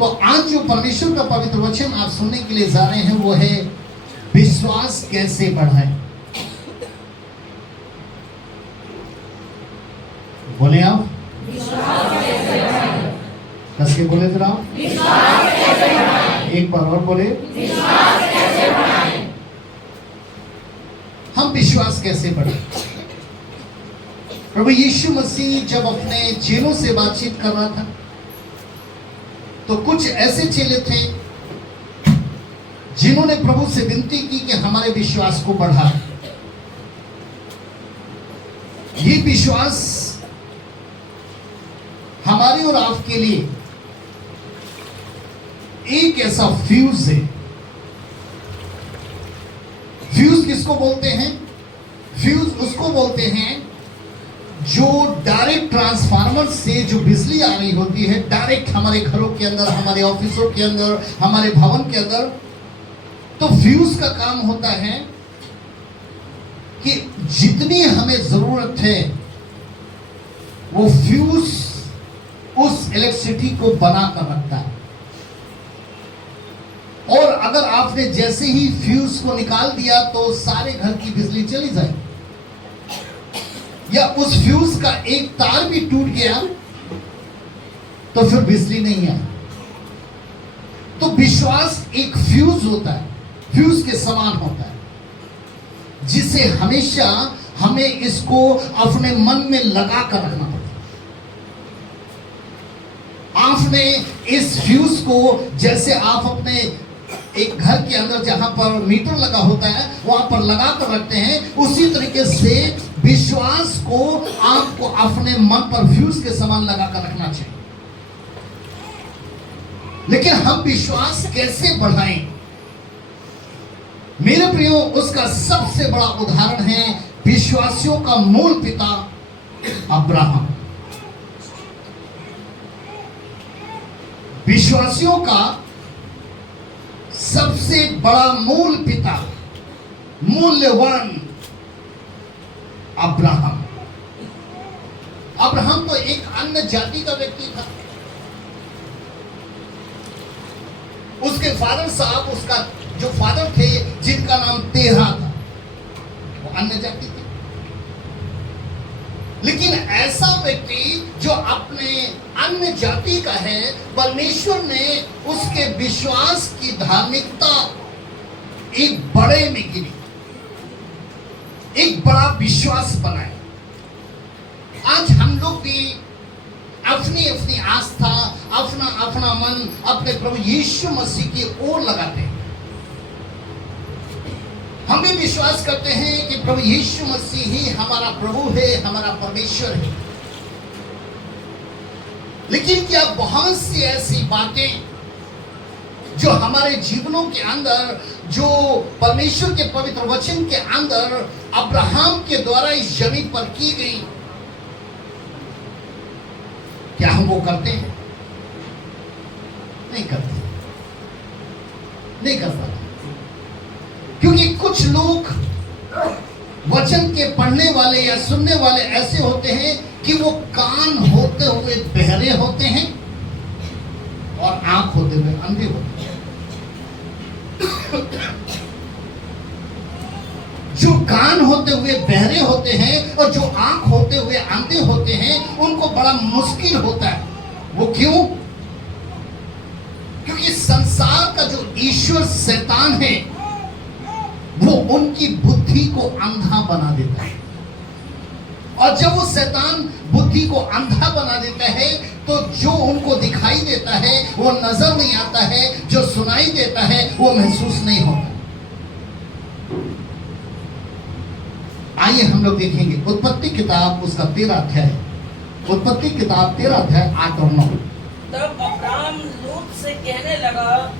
तो आज जो परमेश्वर का पवित्र वचन आप सुनने के लिए जा रहे हैं वो है विश्वास कैसे बढ़ाएं। बोले आप, कस के बोले जरा, एक बार और बोले, हम विश्वास कैसे बढ़ाएं। प्रभु यीशु मसीह जब अपने चेलों से बातचीत कर रहा था तो कुछ ऐसे चेले थे जिन्होंने प्रभु से विनती की कि हमारे विश्वास को बढ़ा। ये विश्वास हमारे और आपके लिए एक ऐसा फ्यूज है। फ्यूज किसको बोलते हैं? फ्यूज उसको बोलते हैं जो डायरेक्ट ट्रांसफार्मर से जो बिजली आ रही होती है डायरेक्ट हमारे घरों के अंदर, हमारे ऑफिसों के अंदर, हमारे भवन के अंदर। तो फ्यूज का काम होता है कि जितनी हमें जरूरत है वो फ्यूज उस इलेक्ट्रिसिटी को बना कर रखता है। और अगर आपने जैसे ही फ्यूज को निकाल दिया तो सारे घर की बिजली चली जाएगी, या उस फ्यूज का एक तार भी टूट गया तो फिर बिजली नहीं आई। तो विश्वास एक फ्यूज होता है, फ्यूज के समान होता है, जिसे हमेशा हमें इसको अपने मन में लगा कर रखना पड़ता है। आपने इस फ्यूज को, जैसे आप अपने एक घर के अंदर जहां पर मीटर लगा होता है वहां पर लगा कर रखते हैं, उसी तरीके से विश्वास को आपको अपने मन पर फ्यूज के समान लगा कर रखना चाहिए। लेकिन हम विश्वास कैसे बढ़ाएं? मेरे प्रियो, उसका सबसे बड़ा उदाहरण है विश्वासियों का मूल पिता अब्राहम। विश्वासियों का सबसे बड़ा मूल पिता, मूल्यवान अब्राहम। अब्राहम तो एक अन्य जाति का व्यक्ति था। उसके फादर साहब, उसका जो फादर थे जिनका नाम तेरह था, वो अन्य जाति थे। लेकिन ऐसा व्यक्ति जो अपने अन्य जाति का है, परमेश्वर ने उसके विश्वास की धार्मिकता एक बड़े में गिनी, एक बड़ा विश्वास बनाया। आज हम लोग भी अपनी अपनी आस्था, अपना अपना मन अपने प्रभु यीशु मसीह की ओर लगाते हैं। हम भी विश्वास करते हैं कि प्रभु यीशु मसीह ही हमारा प्रभु है, हमारा परमेश्वर है। लेकिन क्या बहुत सी ऐसी बातें जो हमारे जीवनों के अंदर, जो परमेश्वर के पवित्र वचन के अंदर अब्राहम के द्वारा इस जमीन पर की गई, क्या हम वो करते हैं? नहीं करते, नहीं कर पाते। क्योंकि कुछ लोग वचन के पढ़ने वाले या सुनने वाले ऐसे होते हैं कि वो कान होते हुए बहरे होते हैं और आंख होते हुए अंधे होते हैं। जो कान होते हुए बहरे होते हैं और जो आंख होते हुए अंधे होते हैं, उनको बड़ा मुश्किल होता है। वो क्यों? क्योंकि संसार का जो ईश्वर शैतान है वो उनकी बुद्धि को अंधा बना देता है। और जब वो शैतान बुद्धि को अंधा बना देता है तो जो उनको दिखाई देता है वो नजर नहीं आता है, जो सुनाई देता है वो महसूस नहीं होता। आइए हम लोग देखेंगे उत्पत्ति किताब, उसका 13 अध्याय, उत्पत्ति किताब 13 अध्याय 8 और 9। तब अब्राम लूत से कहने लगा,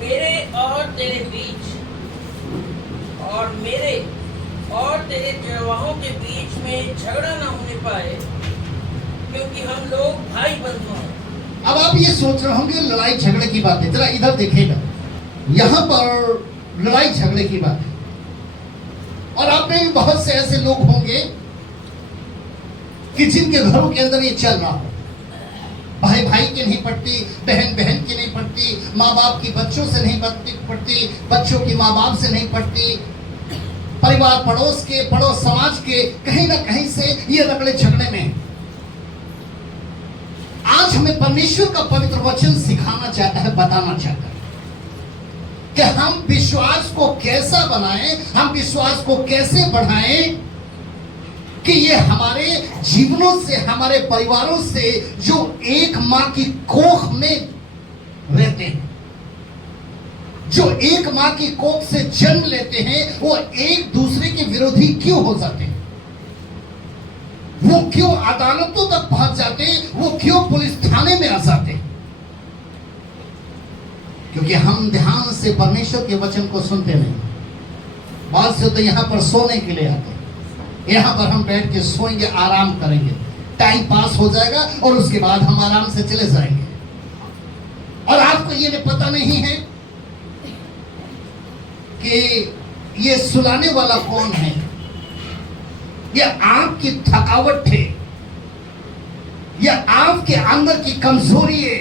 मेरे और तेरे बीच और मेरे और तेरे जवाहों के बीच में झगड़ा ना होने पाए, क्योंकि हम लोग भाई बंधु हैं। अब आप ये सोच रहे होंगे लड़ाई झगड़े की बात है। जरा इधर देखिएगा, यहाँ पर लड़ाई झगड़े की बात है। और आप में भी बहुत से ऐसे लोग होंगे कि जिनके घरों के अंदर ये चल रहा हो। भाई भाई की नहीं पड़ती, बहन बहन की नहीं पड़ती, माँ बाप की बच्चों से नहीं पड़ती, बच्चों की माँ बाप से नहीं पड़ती, परिवार पड़ोस के, पड़ोस समाज के, कहीं ना कहीं से ये रगड़े झगड़े में। आज हमें परमेश्वर का पवित्र वचन सिखाना चाहता है, बताना चाहता है कि हम विश्वास को कैसा बनाएं, हम विश्वास को कैसे बढ़ाएं कि ये हमारे जीवनों से, हमारे परिवारों से जो एक मां की कोख में रहते हैं, जो एक मां की कोख से जन्म लेते हैं, वो एक दूसरे के विरोधी क्यों हो जाते हैं? वो क्यों अदालतों तक पहुंच जाते हैं? वो क्यों पुलिस थाने में आ जाते हैं? क्योंकि हम ध्यान से परमेश्वर के वचन को सुनते नहीं। बहुत से तो यहां पर सोने के लिए आते हैं, यहां पर हम बैठ के सोएंगे, आराम करेंगे, टाइम पास हो जाएगा और उसके बाद हम आराम से चले जाएंगे। और आपको ये पता नहीं है कि ये सुलाने वाला कौन है। ये आपकी थकावट है, यह आपके अंदर की कमजोरी है,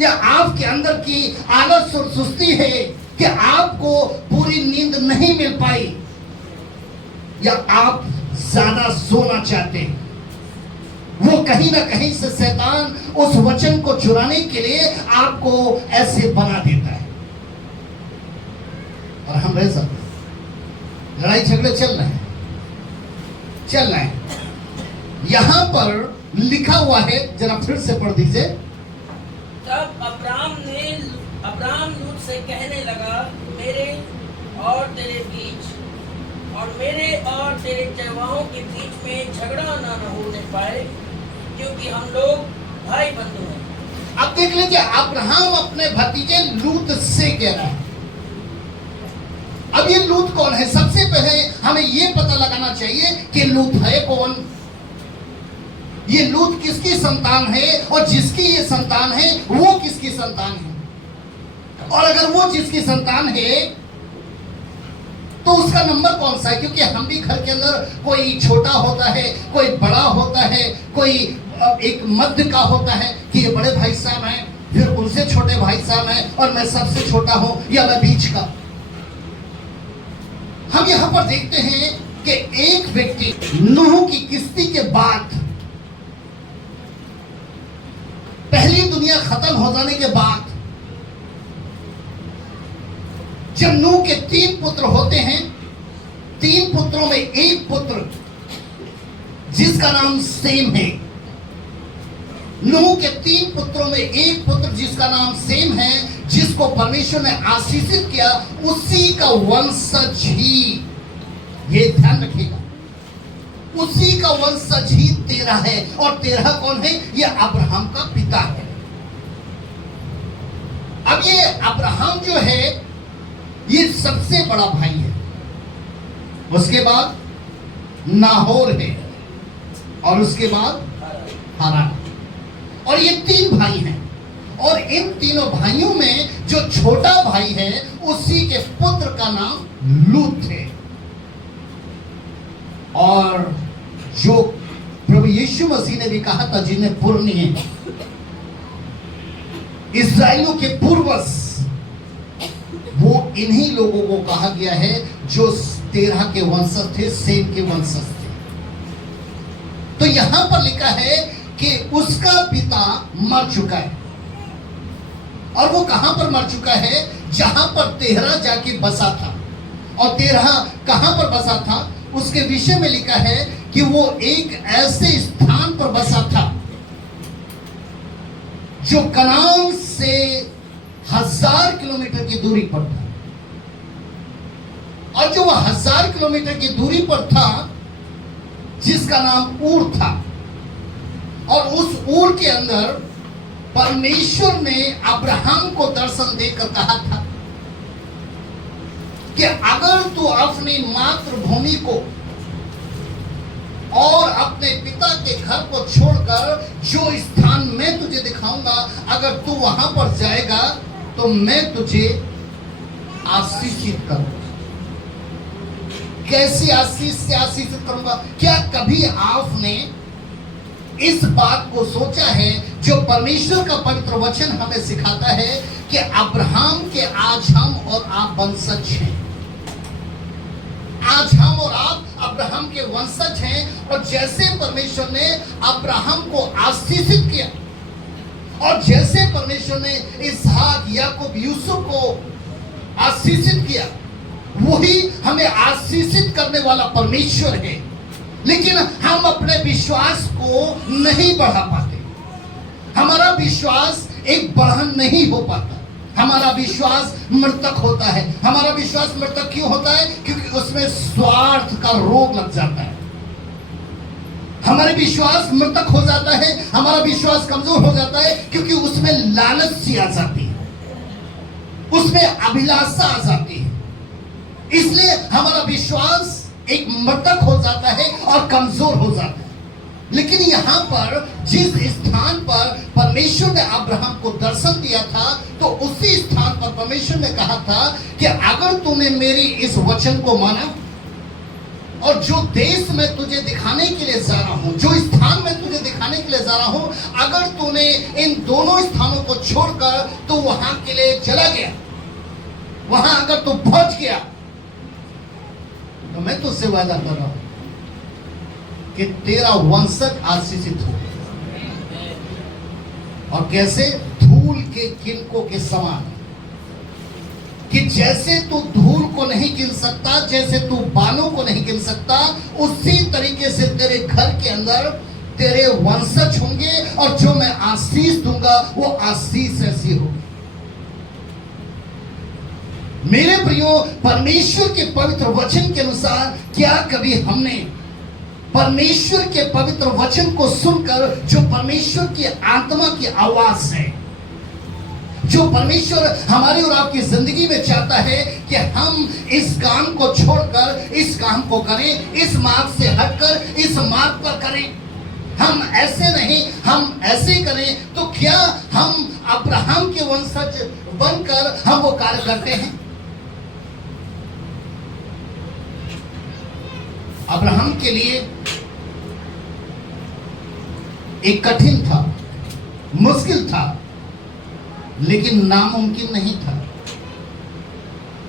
यह आपके अंदर की आलस और सुस्ती है कि आपको पूरी नींद नहीं मिल पाई, या आप ज्यादा सोना चाहते हैं। वो कहीं ना कहीं से शैतान उस वचन को चुराने के लिए आपको ऐसे बना देता है और हम रह सकते हैं। लड़ाई झगड़े चल रहे हैं। यहां पर लिखा हुआ है, जरा फिर से पढ़ दीजिए। तब अब्राम लूत से कहने लगा, मेरे और तेरे बीच और मेरे और तेरे चरवाहों के बीच में झगड़ा ना होने पाए, क्योंकि हम लोग भाई बंधु हैं। अब देख लीजिए, अब्राहम अपने भतीजे लूत से कह रहा है। अब ये लूत कौन है? सबसे पहले हमें ये पता लगाना चाहिए कि लूत है कौन। ये लूत किसकी संतान है और जिसकी ये संतान है वो किसकी संतान है। और अगर वो जिसकी संतान है तो उसका नंबर कौन सा है? क्योंकि हम भी घर के अंदर कोई छोटा होता है, कोई बड़ा होता है, कोई एक मध्य का होता है कि ये बड़े भाई साहब हैं, फिर उनसे छोटे भाई साहब हैं और मैं सबसे छोटा हूं या मैं बीच का। हम यहां पर देखते हैं कि एक व्यक्ति नूह की किस्ती के बाद, पहली दुनिया खत्म हो जाने के बाद, जब नूह के 3 पुत्र होते हैं, 3 पुत्रों में एक पुत्र जिसका नाम सेम है। नूह के 3 पुत्रों में एक पुत्र जिसका नाम सेम है, जिसको परमेश्वर ने आशीषित किया, उसी का वंशज ही, ये ध्यान रखिएगा, उसी का वंशज ही तेरह है। और तेरह कौन है? ये अब्राहम का पिता है। अब ये अब्राहम जो है ये सबसे बड़ा भाई है। उसके बाद नाहोर है और उसके बाद हारान। और ये 3 भाई हैं और इन तीनों भाइयों में जो छोटा भाई है उसी के पुत्र का नाम लूत है। और जो प्रभु यीशु मसीह ने भी कहा था, जिन्हें पुरनीय इस्राएलियों के पूर्वज, वो इन्हीं लोगों को कहा गया है जो 13 के वंशज थे, सेम के वंशज थे। तो यहां पर लिखा है कि उसका पिता मर चुका है। और वो कहां पर मर चुका है? जहां पर 13 जाके बसा था। और 13 कहां पर बसा था उसके विषय में लिखा है कि वो एक ऐसे स्थान पर बसा था जो कनान से 1000 किलोमीटर की दूरी पर था। और जो वह 1000 किलोमीटर की दूरी पर था, जिसका नाम ऊर था, और उस ऊर के अंदर परमेश्वर ने अब्राहम को दर्शन देकर कहा था कि अगर तू अपनी मातृभूमि को और अपने पिता के घर को छोड़कर जो स्थान मैं तुझे दिखाऊंगा, अगर तू वहां पर जाएगा तो मैं तुझे आशीषित करूंगा। कैसी आशीष से आशीषित करूंगा? क्या कभी आपने इस बात को सोचा है जो परमेश्वर का पवित्र वचन हमें सिखाता है कि अब्राहम के आज हम और आप वंशज हैं। आज हम और आप अब्राहम के वंशज हैं। और जैसे परमेश्वर ने अब्राहम को आशीषित किया और जैसे परमेश्वर ने इसहाक, याकूब, यूसुफ को आशीषित किया, वही हमें आशीषित करने वाला परमेश्वर है। लेकिन हम अपने विश्वास को नहीं बढ़ा पाते। हमारा विश्वास एक बढ़न नहीं हो पाता। हमारा विश्वास मृतक होता है। हमारा विश्वास मृतक क्यों होता है? क्योंकि उसमें स्वार्थ का रोग लग जाता है। हमारे विश्वास मृतक हो जाता है, हमारा विश्वास कमजोर हो जाता है क्योंकि उसमें लालच सी आ जाती है, उसमें अभिलाषा आ जाती है। इसलिए हमारा विश्वास एक मृतक हो जाता है और कमजोर हो जाता है। लेकिन यहां पर जिस स्थान पर परमेश्वर ने अब्राहम को दर्शन दिया था, तो उसी स्थान पर परमेश्वर ने कहा था कि अगर तूने मेरी इस वचन को माना और जो देश में तुझे दिखाने के लिए जा रहा हूं, जो स्थान में तुझे दिखाने के लिए जा रहा हूं, अगर तूने इन दोनों स्थानों को छोड़कर तो वहां के लिए चला गया, वहां अगर तू पहुंच गया, तो मैं तुझसे वादा कर रहा हूं कि तेरा वंशज आशीषित हो। और कैसे? धूल के किनकों के समान, कि जैसे तू धूल को नहीं गिन सकता, जैसे तू बालों को नहीं गिन सकता, उसी तरीके से तेरे घर के अंदर तेरे वंशज होंगे और जो मैं आशीष दूंगा वो आशीष ऐसी होगी। मेरे प्रियो, परमेश्वर के पवित्र वचन के अनुसार क्या कभी हमने परमेश्वर के पवित्र वचन को सुनकर, जो परमेश्वर की आत्मा की आवाज है, जो परमेश्वर हमारी और आपकी जिंदगी में चाहता है कि हम इस काम को छोड़कर इस काम को करें, इस मार्ग से हटकर इस मार्ग पर करें, हम ऐसे नहीं, हम ऐसे करें, तो क्या हम अब्राहम के वंशज बनकर हम वो कार्य करते हैं? अब्राहम के लिए एक कठिन था, मुश्किल था, लेकिन नामुमकिन नहीं था।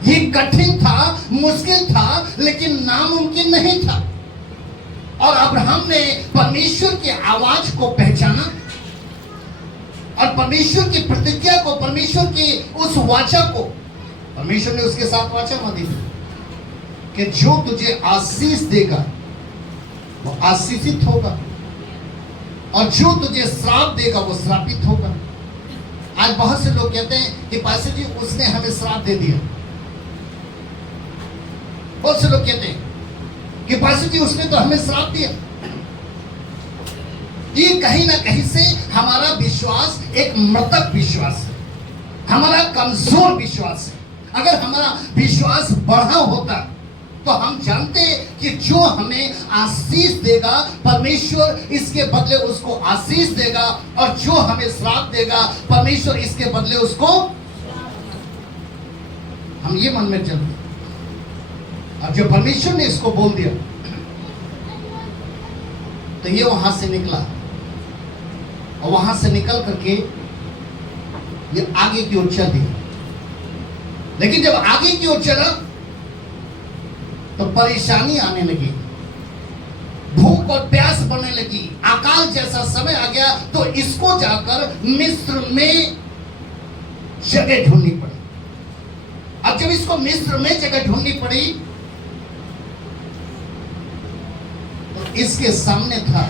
ये कठिन था, मुश्किल था, लेकिन नामुमकिन नहीं था। और अब्राहम ने परमेश्वर की आवाज को पहचाना और परमेश्वर की प्रतिज्ञा को, परमेश्वर की उस वाचा को, परमेश्वर ने उसके साथ वाचा बांधी कि जो तुझे आशीष देगा वो आशीषित होगा और जो तुझे श्राप देगा वो श्रापित होगा। आज बहुत से लोग कहते हैं कि पास्टर जी उसने हमें श्राप दे दिया। बहुत से लोग कहते हैं कि पास्टर जी उसने तो हमें श्राप दिया। ये कहीं ना कहीं से हमारा विश्वास एक मृतक विश्वास है, हमारा कमजोर विश्वास है। अगर हमारा विश्वास बढ़ा होता तो हम जानते कि जो हमें आशीष देगा परमेश्वर इसके बदले उसको आशीष देगा, और जो हमें श्राप देगा परमेश्वर इसके बदले उसको, हम ये मन में चलते। अब जो परमेश्वर ने इसको बोल दिया तो ये वहां से निकला और वहां से निकल करके ये आगे की ओर चल दिया। लेकिन जब आगे की ओर चला तो परेशानी आने लगी, भूख और प्यास बढ़ने लगी, अकाल जैसा समय आ गया। तो इसको जाकर मिस्र में जगह ढूंढनी पड़ी। अब जब इसको मिस्र में जगह ढूंढनी पड़ी तो इसके सामने था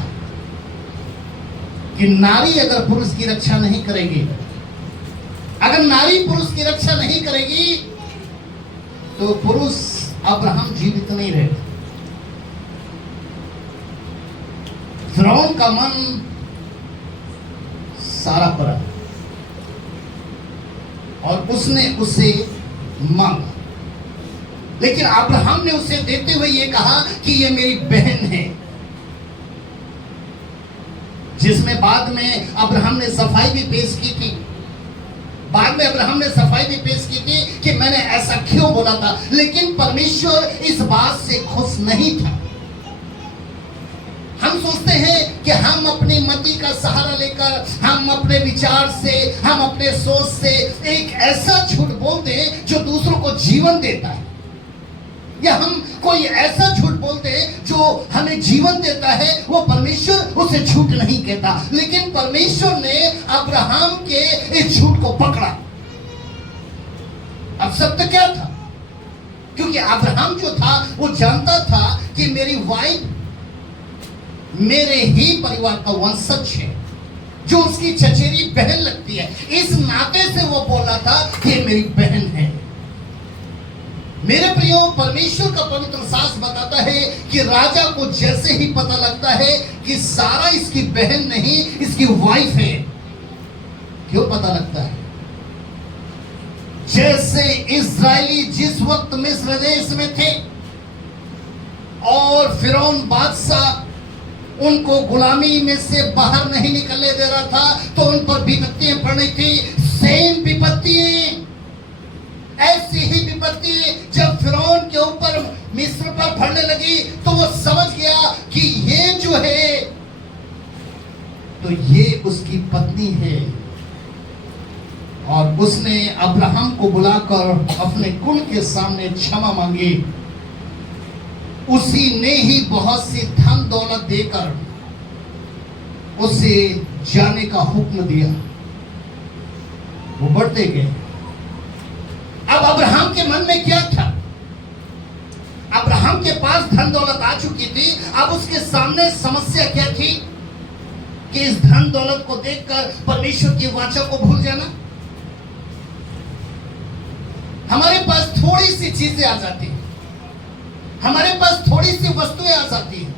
कि नारी अगर पुरुष की रक्षा नहीं करेगी, अगर नारी पुरुष की रक्षा नहीं करेगी तो पुरुष अब्राहम जीवित नहीं रहते। फिरौन का मन सारा पड़ा और उसने उसे मांगा, लेकिन अब्राहम ने उसे देते हुए ये कहा कि ये मेरी बहन है, जिसमें बाद में अब्राहम ने सफाई भी पेश की थी। बाद में अब्राहम ने सफाई भी पेश की थी कि मैंने ऐसा क्यों बोला था। लेकिन परमेश्वर इस बात से खुश नहीं था। हम हम सोचते हैं कि हम अपनी मति का सहारा लेकर, हम अपने विचार से, हम अपने सोच से एक ऐसा झूठ बोलते हैं जो दूसरों को जीवन देता है, या हम कोई ऐसा झूठ बोलते हैं जो हमें जीवन देता है। वो परमेश्वर उसे झूठ नहीं कहता, लेकिन परमेश्वर ने अब्राहम के इस झूठ को पकड़ा। अब सत्य क्या था? क्योंकि अब्राहम जो था वो जानता था कि मेरी वाइफ मेरे ही परिवार का वंशज है, जो उसकी चचेरी बहन लगती है। इस नाते से वो बोला था कि मेरी बहन है। मेरे प्रियो, परमेश्वर का पवित्र शास्त्र बताता है कि राजा को जैसे ही पता लगता है कि सारा इसकी बहन नहीं, इसकी वाइफ है। क्यों पता लगता है? जैसे इस्राएली जिस वक्त मिस्र देश में थे और फिरौन बादशाह उनको गुलामी में से बाहर नहीं निकलने दे रहा था, तो उन पर विपत्तियां पड़ी थी। सेम विपत्तियां, ऐसी ही विपत्ति जब फिरौन के ऊपर मिस्र पर पड़ने लगी, तो वो समझ गया कि ये जो है, तो ये उसकी पत्नी है। और उसने अब्राहम को बुलाकर अपने कुल के सामने क्षमा मांगी। उसी ने ही बहुत सी धन दौलत देकर उसे जाने का हुक्म दिया। वो बढ़ते गए। अब अब्राहम के मन में क्या था? अब्राहम के पास धन दौलत आ चुकी थी। अब उसके सामने समस्या क्या थी कि इस धन दौलत को देखकर परमेश्वर की वाचा को भूल जाना। हमारे पास थोड़ी सी चीजें आ जाती हैं, हमारे पास थोड़ी सी वस्तुएं आ जाती हैं,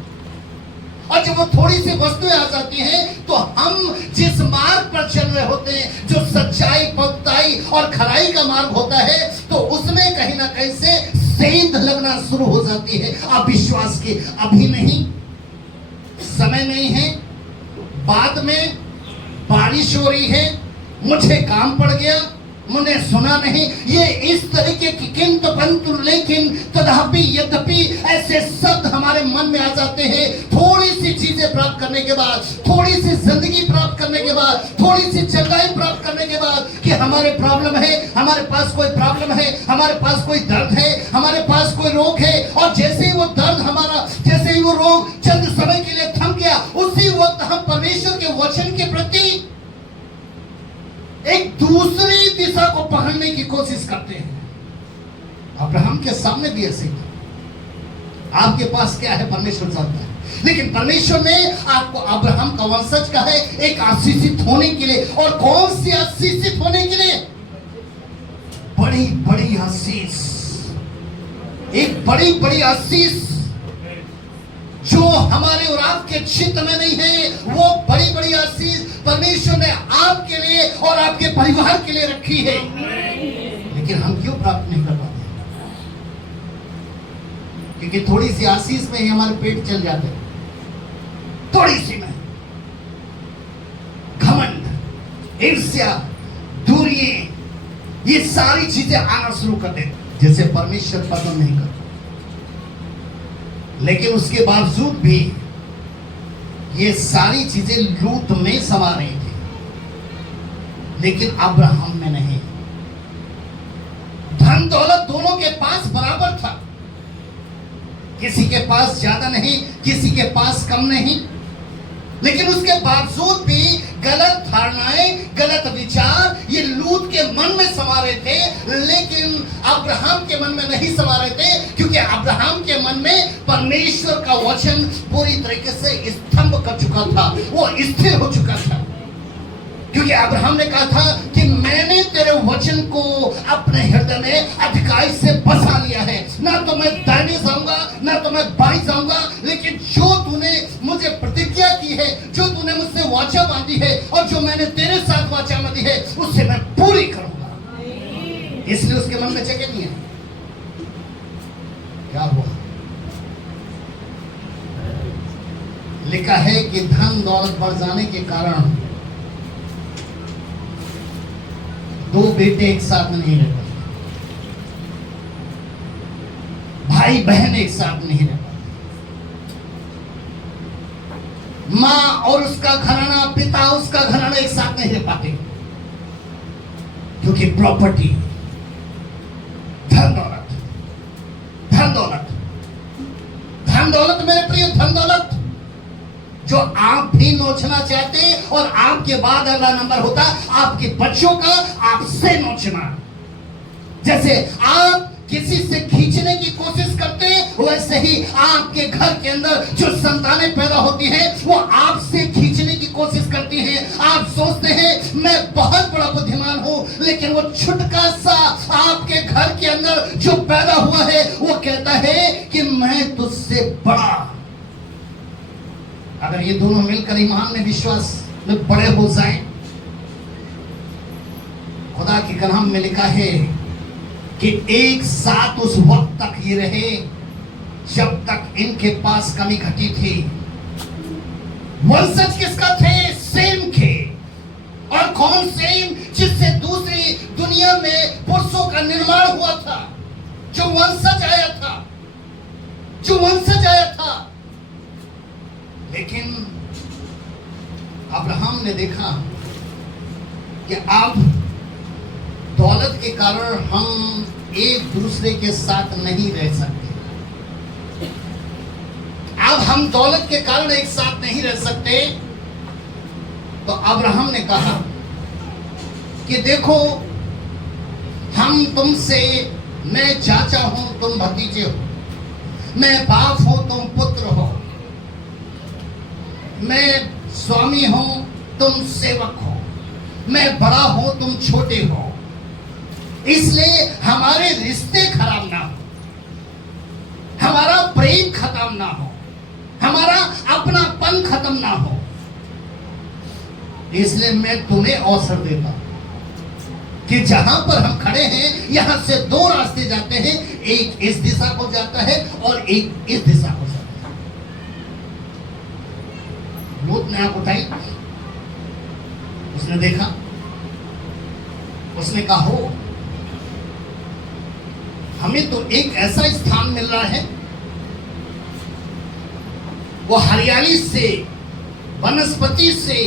और जब वो थोड़ी सी वस्तुएं आ जाती हैं तो हम जिस मार्ग पर चल रहे होते हैं, जो सच्चाई, पक्ताई और खराई का मार्ग होता है, तो उसमें कहीं ना कहीं से सेंध लगना शुरू हो जाती है। आप विश्वास के अभी नहीं, समय नहीं है, बाद में बारिश हो रही है, मुझे काम पड़ गया, मुझे सुना नहीं, ये इस तरीके की किंतु परंतु लेकिन तथापि यद्यपि ऐसे शब्द हमारे मन में आ जाते हैं। थोड़ी सी चीजें प्राप्त करने के बाद, थोड़ी सी जिंदगी प्राप्त करने के बाद, थोड़ी सी जगह प्राप्त करने के बाद कि हमारे प्रॉब्लम है, हमारे पास कोई प्रॉब्लम है, हमारे पास कोई दर्द है, हमारे पास कोई रोग है, और जैसे ही वो दर्द हमारा, जैसे ही वो रोग चंद समय के लिए थम गया, उसी वक्त हम परमेश्वर के वचन के प्रति एक दूसरी दिशा को पकड़ने की कोशिश करते हैं। अब्राहम के सामने भी ऐसे था। आपके पास क्या है परमेश्वर जानता है, लेकिन परमेश्वर ने आपको अब्राहम का वंशज कहा है एक आशीषित होने के लिए। और कौन सी आशीषित होने के लिए? बड़ी बड़ी आशीष, एक बड़ी बड़ी आशीष जो हमारे और आपके चित्त में नहीं है। वो बड़ी बड़ी आशीष परमेश्वर ने आपके लिए और आपके परिवार के लिए रखी है, लेकिन हम क्यों प्राप्त नहीं कर पाते? क्योंकि थोड़ी सी आशीष में ही हमारे पेट चल जाते हैं, थोड़ी सी में घमंड, ईर्ष्या, दूरिये, ये सारी चीजें आना शुरू कर देते, जैसे परमेश्वर पसंद नहीं करता। लेकिन उसके बावजूद भी ये सारी चीजें लूत में समा रही थी, लेकिन अब्राहम में नहीं। धन दौलत दोनों के पास बराबर था, किसी के पास ज्यादा नहीं, किसी के पास कम नहीं, लेकिन उसके बावजूद भी गलत धारणाएं, गलत विचार ये लूत के मन में समा रहे थे, लेकिन अब्राहम के मन में नहीं समा रहे थे, क्योंकि अब्राहम के मन में परमेश्वर का वचन पूरी तरीके से स्तंभ कर चुका था, वो स्थिर हो चुका था। क्योंकि अब्राहम ने कहा था कि मैंने तेरे वचन को अपने हृदय में अधिकाई से बसा लिया है, ना तो मैं दाहिने जाऊंगा ना तो मैं बाएं जाऊंगा, लेकिन जो तूने मुझे प्रतिज्ञा की है, जो तूने मुझसे वाचा बांधी है, और जो मैंने तेरे साथ वाचा बांधी है, उससे मैं पूरी करूंगा। इसलिए उसके मन में जगह नहीं है। क्या हुआ? लिखा है कि धन दौलत बढ़ जाने के कारण दो बेटे एक साथ नहीं रह पाते, भाई बहन एक साथ नहीं रह पाते। माँ और उसका घराना, पिता उसका घराना एक साथ नहीं रह पाते, क्योंकि प्रॉपर्टी, धन दौलत, धन दौलत, धन दौलत, मेरे प्रिय, धन दौलत जो आप भी नोचना चाहते, और आपके बाद अगला नंबर होता आपके बच्चों का आपसे नोचना। जैसे आप किसी से खींचने की कोशिश करते हैं, वैसे ही आपके घर के अंदर जो संतानें पैदा होती हैं वो आपसे खींचने की कोशिश करती हैं। आप सोचते हैं मैं बहुत बड़ा बुद्धिमान हूं, लेकिन वो छुटका सा आपके घर के अंदर जो पैदा हुआ है वो कहता है कि मैं तुझसे बड़ा। अगर ये दोनों मिलकर ईमान में, विश्वास में बड़े हो जाएं, खुदा के कलाम में लिखा है कि एक साथ उस वक्त तक ये रहे जब तक इनके पास कमी घटी थी। वंशज किसका थे? सेम के। और कौन सेम? जिससे दूसरी दुनिया में पुरुषों का निर्माण हुआ था, जो वंशज आया था, जो वंशज आया था। लेकिन अब्राहम ने देखा कि अब दौलत के कारण हम एक दूसरे के साथ नहीं रह सकते। अब हम दौलत के कारण एक साथ नहीं रह सकते। तो अब्राहम ने कहा कि देखो, हम तुमसे, मैं चाचा हूं, तुम भतीजे हो, मैं बाप हूं, तुम पुत्र हो, मैं स्वामी हूं, तुम सेवक हो, मैं बड़ा हूं, तुम छोटे हो। इसलिए हमारे रिश्ते खराब ना हो, हमारा प्रेम खत्म ना हो, हमारा अपनापन खत्म ना हो। इसलिए मैं तुम्हें अवसर देता हूं कि जहां पर हम खड़े हैं, यहां से दो रास्ते जाते हैं, एक इस दिशा को जाता है और एक इस दिशा को जाता है। लूत ने आंख उठाई, उसने देखा, उसने कहा हो, हमें तो एक ऐसा स्थान मिल रहा है, वो हरियाली से, वनस्पति से,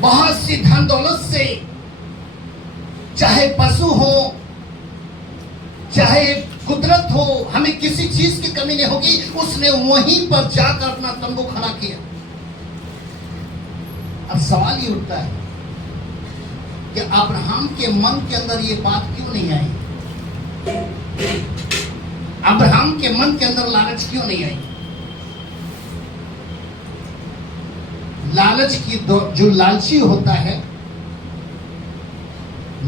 बहुत सी धन दौलत से, चाहे पशु हो, चाहे कुदरत हो, हमें किसी चीज की कमी नहीं होगी। उसने वहीं पर जाकर अपना तंबू खड़ा किया। अब सवाल ये उठता है कि अब्राहम के मन के अंदर ये बात क्यों नहीं आई? अब्राहम के मन के अंदर लालच क्यों नहीं आई? लालच की जो लालची होता है,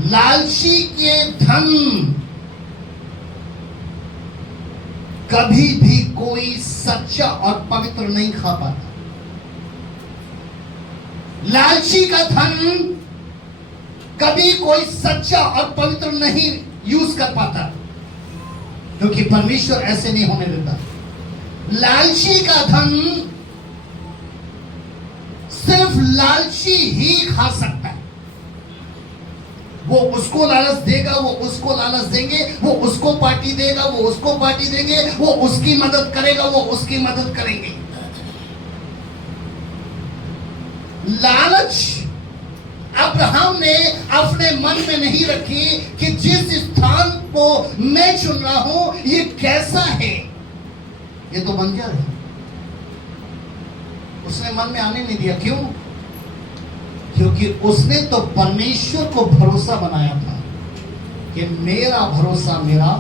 लालची के धन कभी भी कोई सच्चा और पवित्र नहीं खा पाता। लालची का धन कभी कोई सच्चा और पवित्र नहीं यूज कर पाता, क्योंकि परमेश्वर ऐसे नहीं होने देता। लालची का धन सिर्फ लालची ही खा सकता है। वो उसको लालच देगा, वो उसको लालच देंगे, वो उसको पार्टी देगा, वो उसको पार्टी देंगे, वो उसकी मदद करेगा, वो उसकी मदद करेंगे। लालच अब्राहम ने अपने मन में नहीं रखी कि जिस स्थान को मैं चुन रहा हूं ये कैसा है, ये तो बंजर है। उसने मन में आने नहीं दिया। क्यों? क्योंकि उसने तो परमेश्वर को भरोसा बनाया था कि मेरा भरोसा मेरा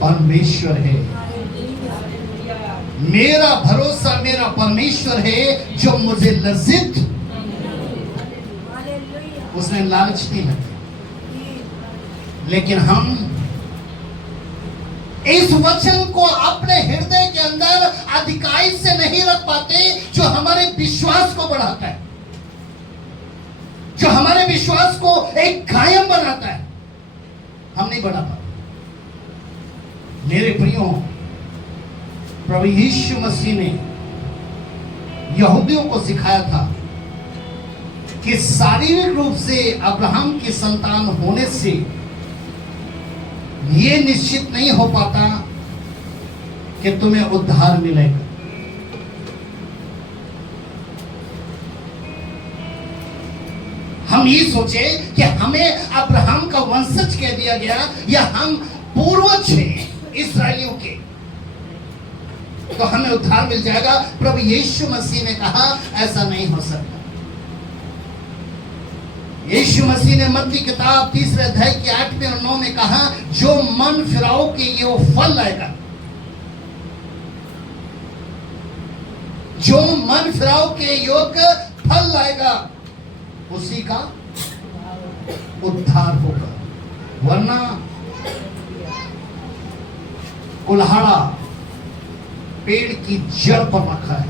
परमेश्वर है, मेरा भरोसा मेरा परमेश्वर है जो मुझे लज्जित। उसने लालच नहीं रखा। लेकिन हम इस वचन को अपने हृदय के अंदर अधिकाई से नहीं रख पाते, जो हमारे विश्वास को बढ़ाता है, जो हमारे विश्वास को एक कायम बनाता है, हम नहीं बढ़ा पाते। मेरे प्रियो, प्रभु यीशु मसीह ने यहूदियों को सिखाया था कि शारीरिक रूप से अब्राहम की संतान होने से ये निश्चित नहीं हो पाता कि तुम्हें उद्धार मिलेगा। हम ये सोचे कि हमें अब्राहम का वंशज कह दिया गया या हम पूर्वज हैं इस्राएलियों के, तो हमें उद्धार मिल जाएगा। प्रभु यीशु मसीह ने कहा ऐसा नहीं हो सकता। यीशु मसीह ने मत्ती किताब 3 अध्याय के 8 और 9 में कहा, जो मन फिराओगे ये वो फल लाएगा। जो मन फिराओ के योग्य फल लाएगा उसी का उद्धार होगा, वरना कुल्हाड़ा पेड़ की जड़ पर रखा है।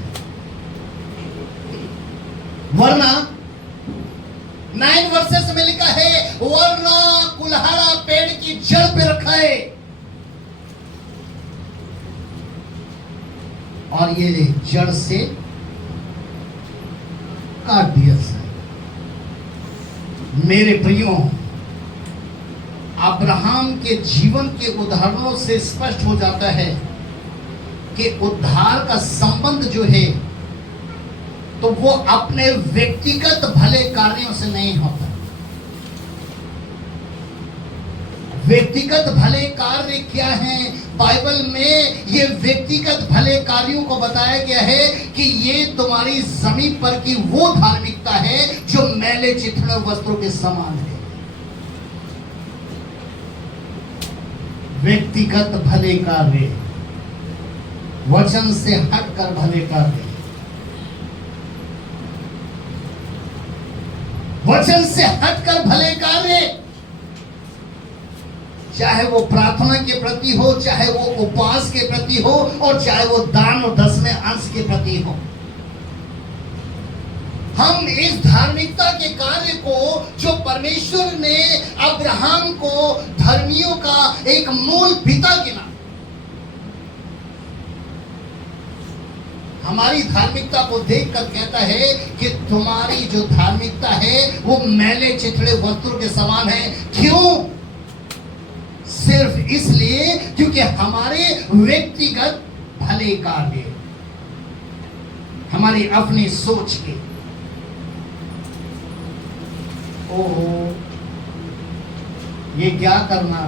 वरना 9 वर्सेस में लिखा है, वरना कुल्हाड़ा पेड़ की जड़ पे रखा है और ये जड़ से काट दिया जाए। मेरे प्रियो, अब्राहम के जीवन के उदाहरणों से स्पष्ट हो जाता है कि उद्धार का संबंध जो है तो वो अपने व्यक्तिगत भले कार्यों से नहीं होता। व्यक्तिगत भले कार्य क्या हैं? बाइबल में ये व्यक्तिगत भले कार्यों को बताया गया है कि ये तुम्हारी जमीन पर की वो धार्मिकता है जो मैले चिथड़े वस्त्रों के समान है। व्यक्तिगत भले कार्य, वचन से हटकर भले कार्य, वचन से हटकर भले कार्य, चाहे वो प्रार्थना के प्रति हो, चाहे वो उपवास के प्रति हो और चाहे वो दान और दसवें अंश के प्रति हो। हम इस धार्मिकता के कार्य को जो परमेश्वर ने अब्राहम को धर्मियों का एक मूल पिता गिना, हमारी धार्मिकता को देखकर कहता है कि तुम्हारी जो धार्मिकता है वो मैले चिथड़े वस्त्रों के समान है। क्यों? सिर्फ इसलिए क्योंकि हमारे व्यक्तिगत भले कार्य, हमारी अपनी सोच के, ओहो ये क्या करना,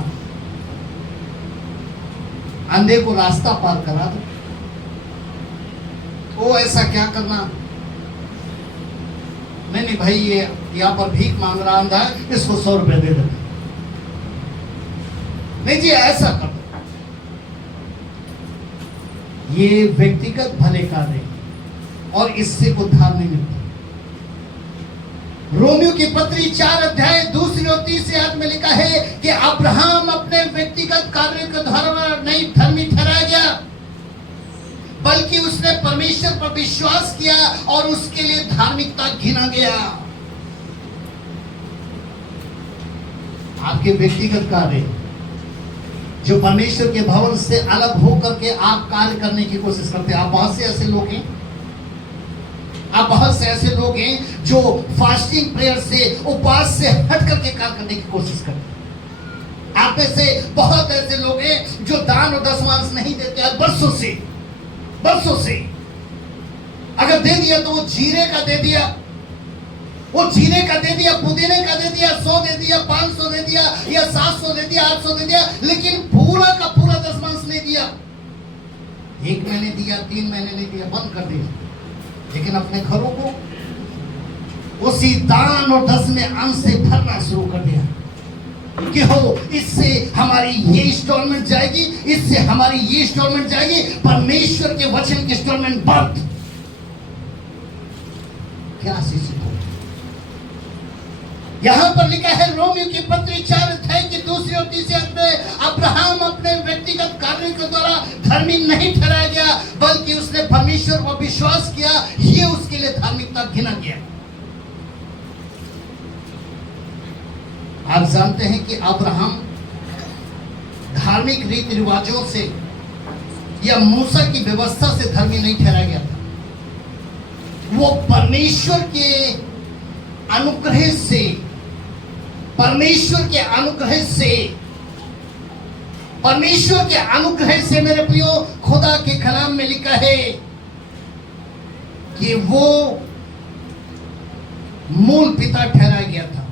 अंधे को रास्ता पार करा दो, ओ ऐसा क्या करना, नहीं भाई ये यहां पर भीख मांग रहा अंधा है, इसको 100 रुपए दे देना, नहीं जी ऐसा कर दो। ये व्यक्तिगत भले कार्य और इससे उद्धार नहीं मिलता। रोमियो की पत्री 4 अध्याय 2 और 3 आयत में लिखा है कि अब्राहम अपने व्यक्तिगत कार्य के द्वारा नहीं धर्मी ठहराया गया, बल्कि उसने परमेश्वर पर विश्वास किया और उसके लिए धार्मिकता गिना गया। आपके व्यक्तिगत कार्य जो परमेश्वर के भवन से अलग होकर के आप कार्य करने की कोशिश करते हैं, आप बहुत से ऐसे लोग हैं, आप बहुत से ऐसे लोग हैं जो फास्टिंग प्रेयर से, उपवास से हट करके कार्य करने की कोशिश करते हैं। आप में से बहुत ऐसे लोग हैं जो दान और दशमांश नहीं देते हैं बरसों से। अगर दे दिया तो वो जीरे का दे दिया, पुदीने का दे दिया, 100 दे दिया, 500 दे दिया या 700 दे दिया, 800 दे दिया, लेकिन पूरा का पूरा दशमांश नहीं दिया। 1 महीने दिया, 3 महीने नहीं दिया, बंद कर दिया। लेकिन अपने घरों को उसी दान और दसवें अंश से भरना शुरू कर दिया कि हो इससे हमारी ये इंस्टॉलमेंट जाएगी, इससे हमारी ये इंस्टॉलमेंट जाएगी, परमेश्वर के वचन की इंस्टॉलमेंट बंद। क्या शिक्षित हो? यहां पर लिखा है रोमियो की पत्री 4 अध्याय की 2 और 3 आयत में, अब्राहम अपने व्यक्तिगत कार्यों के द्वारा धर्मी नहीं ठहराया गया, बल्कि उसने परमेश्वर पर विश्वास किया, ये उसके लिए धार्मिकता गिना गया। आप जानते हैं कि अब्राहम धार्मिक रीति रिवाजों से या मूसा की व्यवस्था से धर्मी नहीं ठहराया गया था। वो परमेश्वर के अनुग्रह से, परमेश्वर के अनुग्रह से मेरे प्रियो, खुदा के कलाम में लिखा है कि वो मूल पिता ठहराया गया था।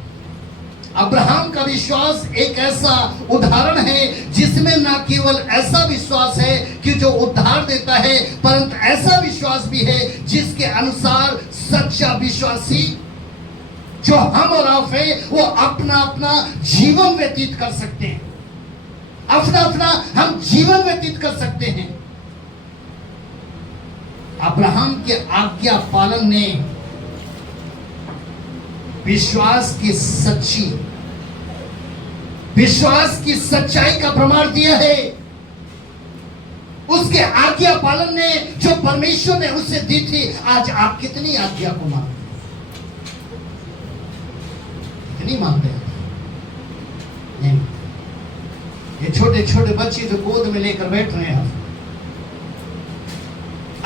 अब्राहम का विश्वास एक ऐसा उदाहरण है जिसमें न केवल ऐसा विश्वास है कि जो उद्धार देता है, परंतु ऐसा विश्वास भी है जिसके अनुसार सच्चा विश्वासी जो हम और आप है वो अपना अपना जीवन व्यतीत कर सकते हैं, अपना अपना हम जीवन व्यतीत कर सकते हैं। अब्राहम के आज्ञा पालन ने विश्वास की सच्चाई का प्रमाण दिया है। उसके आज्ञा पालन ने जो परमेश्वर ने उसे दी थी, आज आप कितनी आज्ञा को मानते हैं? कितनी मानते हैं? नहीं। ये छोटे छोटे बच्चे जो गोद में लेकर बैठ रहे हैं,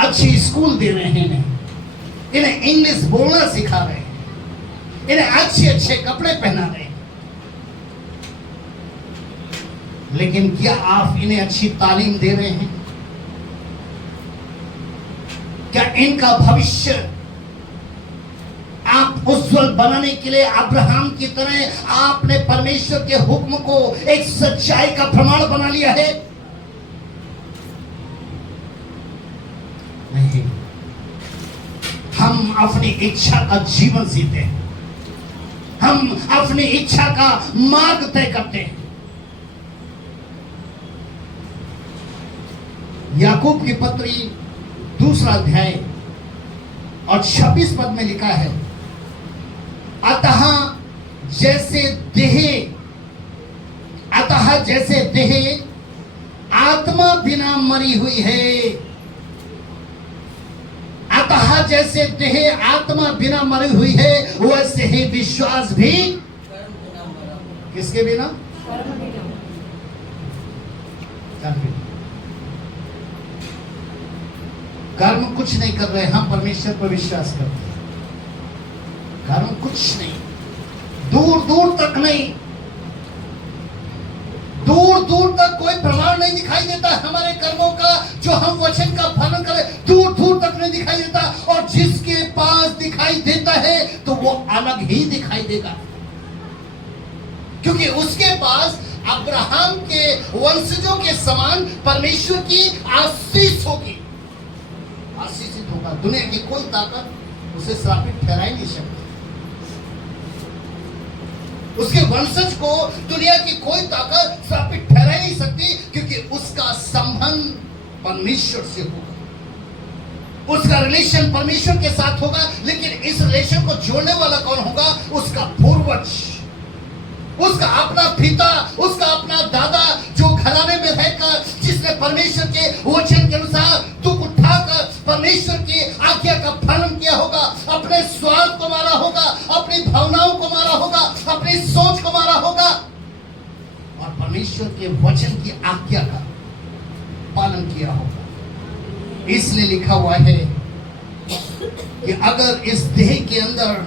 अच्छी स्कूल दे रहे हैं इन्हें इंग्लिश बोलना सिखा रहे हैं, इन्हें अच्छे अच्छे कपड़े पहना रहे हैं, लेकिन क्या आप इन्हें अच्छी तालीम दे रहे हैं? क्या इनका भविष्य आप उज्जवल बनाने के लिए अब्राहम की तरह आपने परमेश्वर के हुक्म को एक सच्चाई का प्रमाण बना लिया है? नहीं। हम अपनी इच्छा का जीवन जीते हैं, हम अपनी इच्छा का मार्ग तय करते हैं। याकूब की पत्री 2 अध्याय और 26 पद में लिखा है, अतः जैसे देह आत्मा बिना मरी हुई है, अतः जैसे देह आत्मा बिना मरी हुई है, वैसे ही विश्वास भी किसके बिना? कर्म कुछ नहीं कर रहे, हम परमेश्वर पर विश्वास करते हैं। कर्म कुछ नहीं, दूर दूर तक नहीं, दूर दूर तक कोई प्रमाण नहीं दिखाई देता हमारे कर्मों का, जो हम वचन का पालन करें, दूर दूर तक नहीं दिखाई देता। और जिसके पास दिखाई देता है तो वो अलग ही दिखाई देगा, क्योंकि उसके पास अब्राहम के वंशजों के समान परमेश्वर की आशीष होगी, आशीषित होगा। दुनिया की कोई ताकत उसे श्रापित ठहरा ही नहीं सकती, उसके वंशज को दुनिया की कोई ताकत श्रापित ठहरा ही नहीं सकती, क्योंकि उसका संबंध परमेश्वर से होगा, उसका रिलेशन परमेश्वर के साथ होगा। लेकिन इस रिलेशन को जोड़ने वाला कौन होगा? उसका पूर्वज, उसका अपना पिता, उसका अपना दादा, जो घराने में रहकर जिसने परमेश्वर के वचन के अनुसार दुख उठाकर परमेश्वर की आज्ञा का पालन किया होगा, अपने स्वार्थ को मारा होगा, अपनी भावनाओं को मारा होगा, अपनी सोच को मारा होगा और परमेश्वर के वचन की आज्ञा का पालन किया होगा। इसलिए लिखा हुआ है कि अगर इस देह के अंदर,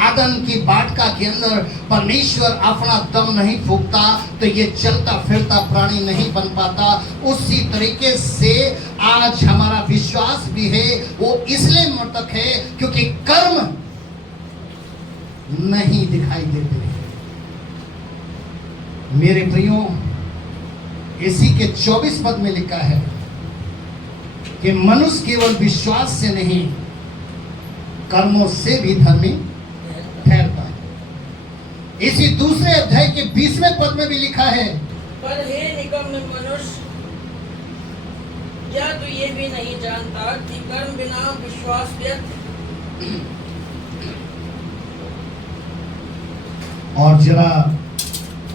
आदम की बाटका के अंदर परमेश्वर अपना दम नहीं फूंकता तो ये चलता फिरता प्राणी नहीं बन पाता। उसी तरीके से आज हमारा विश्वास भी है, वो इसलिए मृतक है क्योंकि कर्म नहीं दिखाई देते। मेरे प्रियो, इसी के 24 पद में लिखा है कि मनुष्य केवल विश्वास से नहीं, कर्मों से भी धर्मी ठहरता है। इसी 2 अध्याय के 20वें पद में भी लिखा है, पर हे निकम्मे मनुष्य, क्या तू ये भी नहीं जानता कि कर्म बिना विश्वास व्यर्थ? और जरा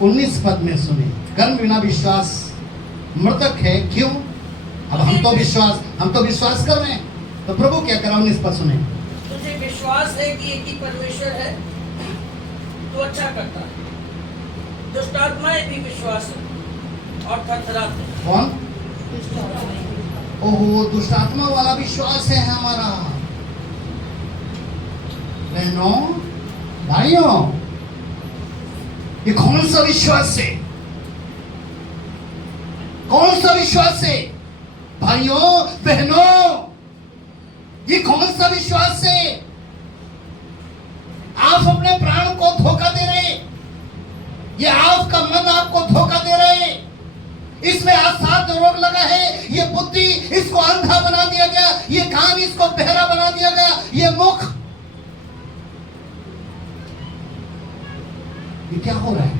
19 पद में सुने, कर्म बिना विश्वास मृतक है। क्यों? अब हम तो विश्वास कर रहे हैं, तो प्रभु क्या करा? 19 पद सुने, तुझे विश्वास है कि एक ही परमेश्वर है, तो अच्छा करता है। दुष्ट आत्माएं भी विश्वास है और थरथराते हैं। कौन? ओहो, दुष्ट आत्मा वाला विश्वास है हमारा। बहनों, भाइयों, ये कौन सा विश्वास है? कौन सा विश्वास है? भाइयों बहनों, ये कौन सा विश्वास है? आप अपने प्राण को धोखा दे रहे हैं। ये आपका मन आपको धोखा दे रहे हैं। इसमें असाध्य रोग लगा है। ये बुद्धि इसको अंधा बना दिया गया, ये कान इसको बहरा बना दिया गया, ये मुख। ये क्या हो रहा है?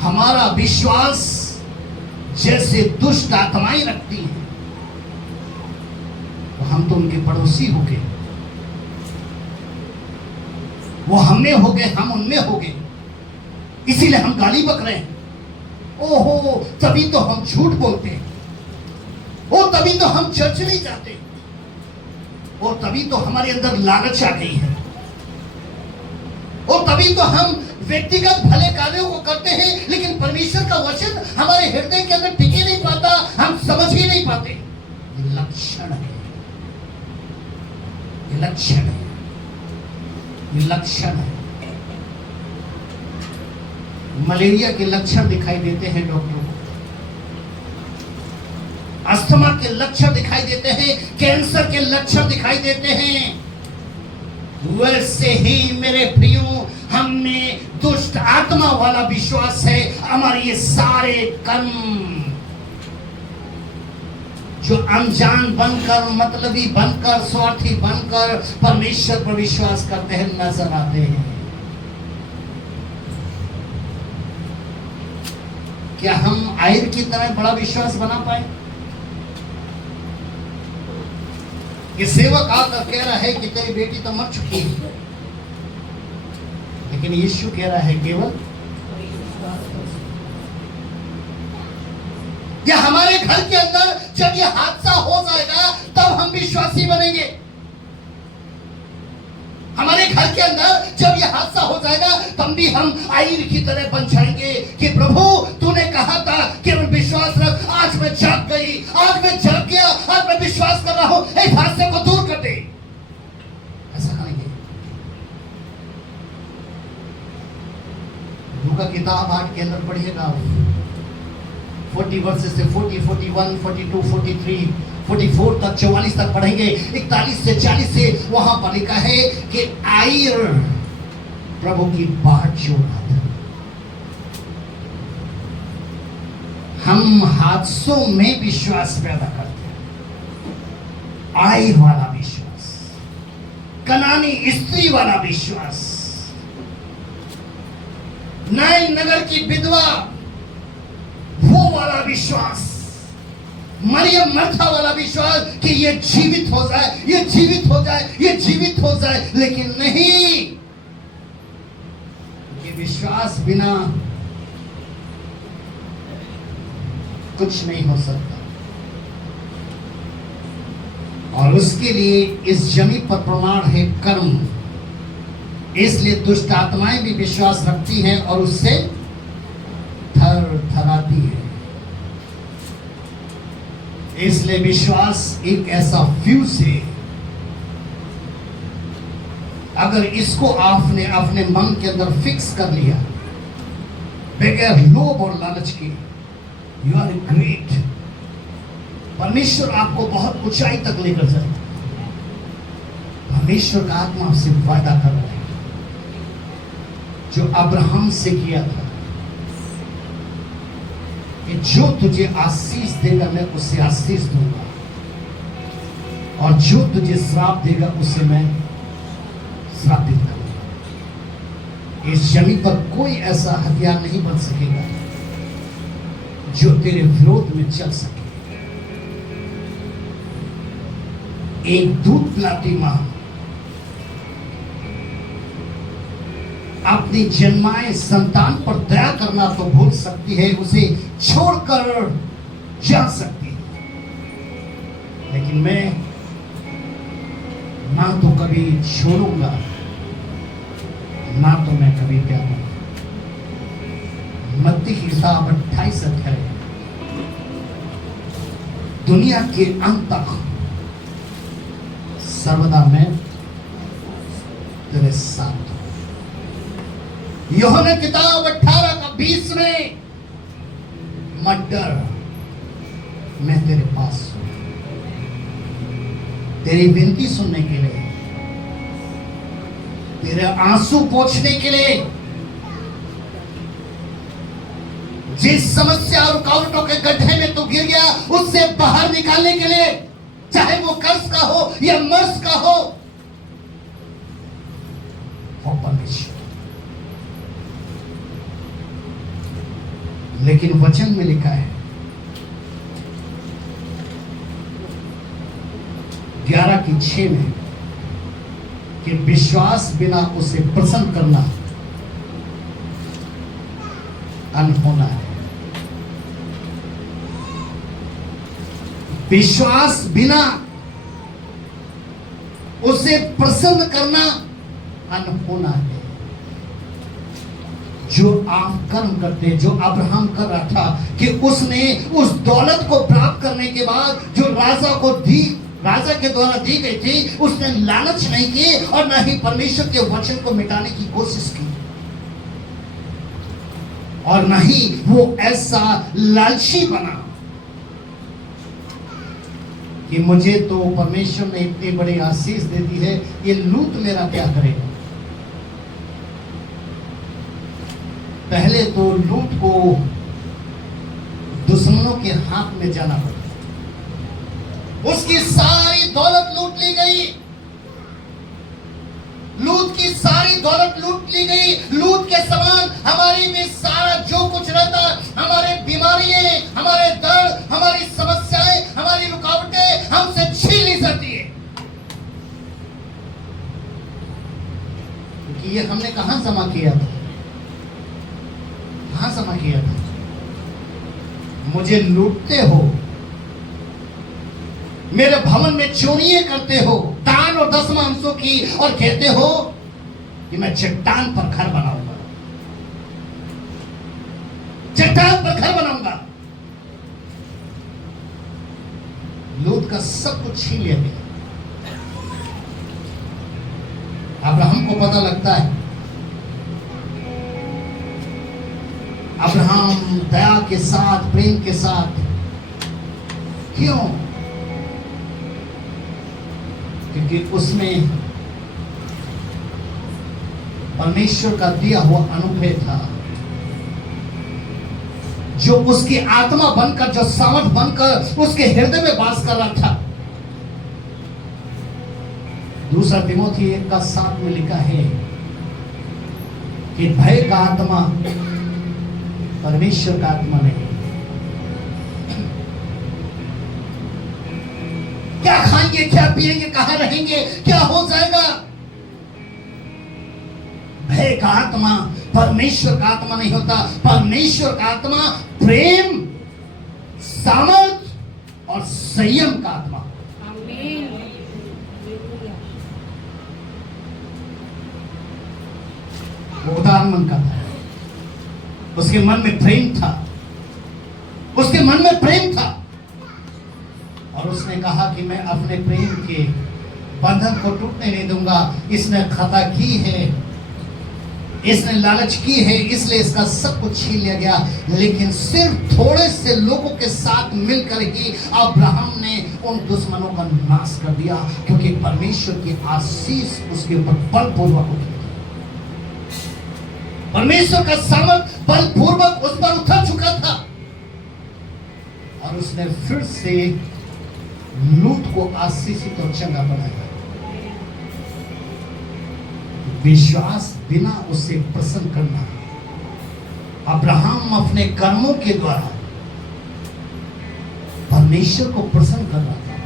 हमारा विश्वास जैसे दुष्ट आत्माएं रखती हैं, तो हम तो उनके पड़ोसी हो गए। वो हमें हो गए, हम उनमें हो गए, इसीलिए हम गाली बक रहे हैं। ओहो, तभी तो हम झूठ बोलते हैं। ओ, तभी तो हम चर्च नहीं जाते। और तभी तो हमारे अंदर लालच आ गई है। और तभी तो हम व्यक्तिगत भले कार्यों को करते हैं, लेकिन परमेश्वर का वचन हमारे हृदय के अंदर टिके नहीं पाता, हम समझ ही नहीं पाते। ये लक्षण है, ये लक्षण है, ये लक्षण है। मलेरिया के लक्षण दिखाई देते हैं डॉक्टरों को, अस्थमा के लक्षण दिखाई देते हैं, कैंसर के लक्षण दिखाई देते हैं। वैसे ही मेरे प्रियो, हम में दुष्ट आत्मा वाला विश्वास है। हमारे ये सारे कर्म जो अनजान बनकर, मतलबी बनकर, स्वार्थी बनकर परमेश्वर पर विश्वास करते हैं, नजर आते हैं। क्या हम आयर की तरह बड़ा विश्वास बना पाए? ये सेवक आकर कह रहा है कि तेरी बेटी तो मर चुकी है, लेकिन यीशु कह रहा है केवल। या हमारे घर के अंदर जब ये हादसा हो जाएगा तब हम विश्वासी बनेंगे। हमारे घर के अंदर जब ये हादसा हो जाएगा तब भी हम आयर की तरह बन जाएंगे कि प्रभु तूने कहा था केवल विश्वास रख। आज मैं जाग गई, आज मैं जाग गया, आज मैं विश्वास कर रहा हूं, इस हादसे को दूर कर दे। ऐसा करेंगे। लूका किताब 8 के अंदर पढ़िएगा, 40 वर्सेस से 40, 41, 42, 43, 44 तक, 44 तक पढ़ेंगे। 41 से 40 से वहां पर लिखा है कि आयर प्रभु की बाट जोड़ रहा था। हम हादसों में विश्वास पैदा करते हैं। आयर वाला विश्वास, कनानी स्त्री वाला विश्वास, नाइन नगर की विधवा वो वाला विश्वास, मरियम मर्था वाला विश्वास कि ये जीवित हो जाए, ये जीवित हो जाए, ये जीवित हो जाए। लेकिन नहीं, ये विश्वास बिना कुछ नहीं हो सकता। और उसके लिए इस जमीन पर प्रमाण है कर्म। इसलिए दुष्ट आत्माएं भी विश्वास रखती हैं और उससे थर थराती है। इसलिए विश्वास एक ऐसा फ्यूज है, अगर इसको आपने अपने मन के अंदर फिक्स कर लिया बगैर लोभ और लालच के, यू आर ग्रेट। परमेश्वर आपको बहुत ऊंचाई तक लेकर जाए। परमेश्वर का आत्मा आपसे वादा कर रहा है, जो अब्राहम से किया था कि जो तुझे आशीष देगा मैं उसे आशीष दूंगा, और जो तुझे श्राप देगा उसे मैं श्रापित करूंगा। इस जमीन पर कोई ऐसा हथियार नहीं बन सकेगा जो तेरे विरोध में चल सके। एक दूध पिलाती मां अपनी जन्माए संतान पर दया करना तो भूल सकती है, उसे छोड़कर जा सकती है, लेकिन मैं ना तो कभी छोड़ूंगा, ना तो मैं कभी त्यागूंगा। मत्ती की किताब 28 अध्याय, दुनिया के अंत तक सर्वदा मैं तेरे साथ हूं। यूहन्ना किताब 18 का 20 में, मत डर, मैं तेरे पास हूं। तेरी विनती सुनने के लिए, तेरे आंसू पोंछने के लिए, जिस समस्या और रुकावटों के गड्ढे में तू गिर गया उससे बाहर निकालने के लिए, चाहे वो कर्ज का हो या मर्ज का हो, वो परमेश्वर। लेकिन वचन में लिखा है 11:6 में कि विश्वास बिना उसे प्रसन्न करना अनहोना है। विश्वास बिना उसे प्रसन्न करना अनहोना है। जो आप कर्म करते, जो अब्राहम कर रहा था कि उसने उस दौलत को प्राप्त करने के बाद जो राजा के द्वारा दी गई थी, उसने लालच नहीं की और न ही परमेश्वर के वचन को मिटाने की कोशिश की, और न ही वो ऐसा लालची बना कि मुझे तो परमेश्वर ने इतनी बड़ी आशीष दे दी है, ये लूट मेरा क्या करेगा। पहले तो लूट को दुश्मनों के हाथ में जाना पड़ा, उसकी सारी दौलत लूट ली गई, लूट की सारी दौलत लूट ली गई। लूट के समान हमारी भी सारा जो कुछ रहता, हमारे बीमारियां, हमारे दर्द, हमारी समस्याएं, हमारी रुकावटें हमसे छीन ली जाती है, क्योंकि ये हमने कहां जमा किया था, कहां जमा किया था। मुझे लूटते हो, मेरे भवन में चोरियां करते हो, दान और दशमांशों की, और कहते हो कि मैं चट्टान पर घर बनाऊंगा, चट्टान पर घर बनाऊंगा। लूट का सब कुछ छीन लिया गया। अब्राहम को पता लगता है, अब्राहम दया के साथ, प्रेम के साथ, क्यों? क्योंकि उसमें परमेश्वर का दिया हुआ अनुग्रह था, जो उसकी आत्मा बनकर, जो सामर्थ बनकर उसके हृदय में वास कर रहा था। 2 तिमोथी 1:7 में लिखा है कि भय का आत्मा परमेश्वर का आत्मा नहीं। क्या खाएंगे, क्या पिएंगे, कहां रहेंगे, क्या हो जाएगा। भय का आत्मा परमेश्वर का आत्मा नहीं होता। परमेश्वर का आत्मा प्रेम, सामर्थ और संयम का आत्मा। वो उदाहरण मन का था, उसके मन में प्रेम था, उसके मन में प्रेम था, और उसने कहा कि मैं अपने प्रेम के बंधन को टूटने नहीं दूंगा। इसने खता की है, इसने लालच की है, इसलिए इसका सब कुछ छीन लिया गया। लेकिन सिर्फ थोड़े से लोगों के साथ मिलकर ही अब्राहम ने उन दुश्मनों का नाश कर दिया, क्योंकि परमेश्वर की आशीष उसके ऊपर बलपूर्वक उठी। परमेश्वर का सामर्थ बलपूर्वक उस पर उतर चुका था, और उसने फिर से लूट को आशीषित और चंगा बनाया। विश्वास बिना उसे प्रसन्न करना। अब्राहम अपने कर्मों के द्वारा परमेश्वर को प्रसन्न कर रहा था,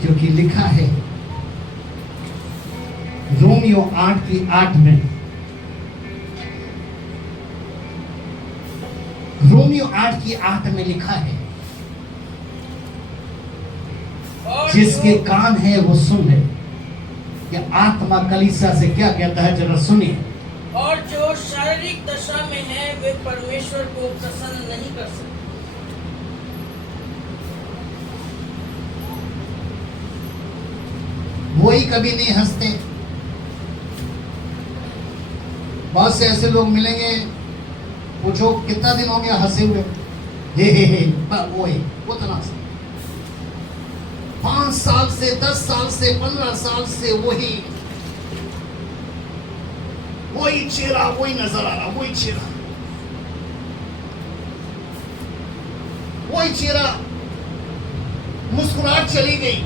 क्योंकि लिखा है रोमियो 8:8 में, रोमियो 8:8 में लिखा है, जिसके कान है वो सुन ले। कि आत्मा कलीसिया से क्या कहता है, जरा सुनिए। और जो शारीरिक दशा में है वे परमेश्वर को प्रसन्न नहीं कर सकते। वही कभी नहीं हंसते। बहुत से ऐसे लोग मिलेंगे, पूछो कितना दिन हो गया हंसे हुए, हे वही उतना। 5 साल से, 10 साल से, 15 साल से वही चेहरा, वही नजर आ रहा, वही चेहरा, मुस्कुराहट चली गई।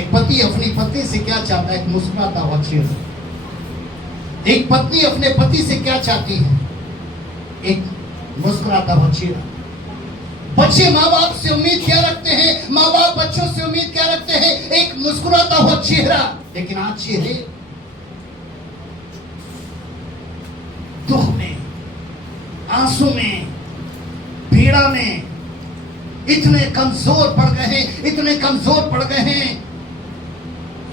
एक पति अपनी पत्नी से क्या चाहता है? एक मुस्कुराता हुआ चेहरा। एक पत्नी अपने पति से क्या चाहती है? एक मुस्कुराता हुआ चेहरा। बच्चे माँ बाप से उम्मीद क्या रखते हैं? माँ बाप बच्चों से उम्मीद क्या रखते हैं? एक मुस्कुराता हुआ चेहरा। लेकिन आज चेहरे दुख में, आंसू में, पीड़ा में इतने कमजोर पड़ गए हैं, इतने कमजोर पड़ गए हैं।